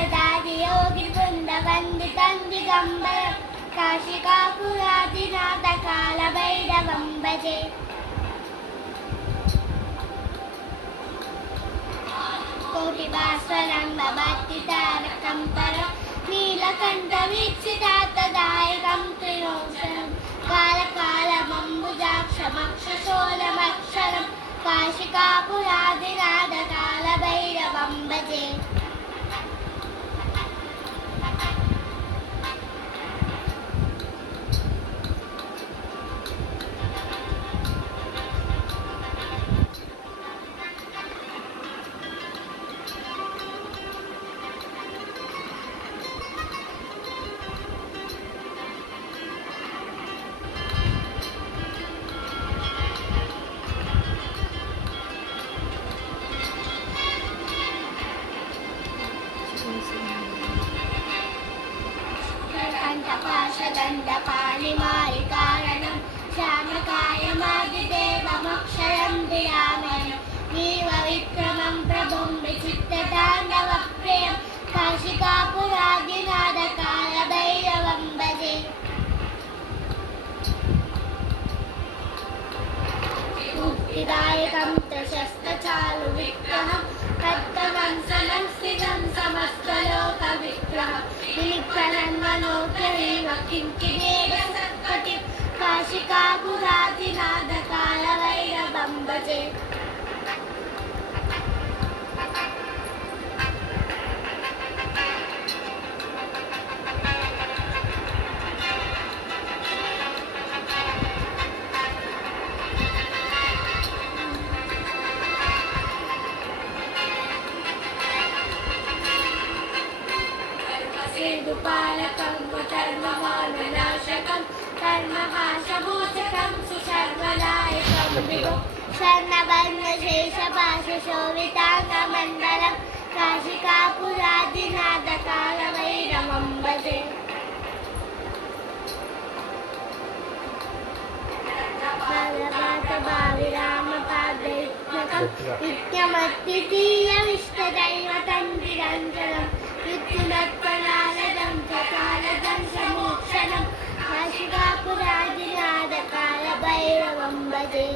चक्रधारि योगिवृन्दवन्दितं दिगम्बरं काशिकापुरादिनाथ कालभैरवं भजे। कोटिभास्वरं भवत्तितारकं परं नीलकण्ठवीक्षितार्थदायकं त्रिलोचनं कालकालमम्बुजाक्षमक्षशोलमक्षरं काशिकापुरादिनाथ कालभैरवं भजे। दण्डपाणिमारिकारणं श्यामकायमादिदेवमक्षरं विरामणं नीवविक्रमं प्रभुं विचित्रताण्डवप्रियं काशिकापुरादिनाथ कालभैरवं भजे। मुक्तिदायकं प्रशस्तचारुविग्रहं तत्त्वं समस्थितं समस्तलोकविग्रहं विलिप्रणन्मनोग्रहीव किङ्किणेन सत्पतिं काशिकापुरादिनाथ कालभैरवं भजे। सेतुपालकं धर्ममाननाशकं कर्महासमोचकं सुशर्मदायकं विभो स्वर्णवर्णशेषपाशशोभिताङ्गमण्डलं काशिकापुरादिनाथ कालभैरवं भजे। भाविरामपादयुग्मकं नित्यमद्वितीयमिष्टदैवतं युक्तिमत्परालदं च कालदं समोक्षणं काशिकापुरादिनाथ कालभैरवं भजे।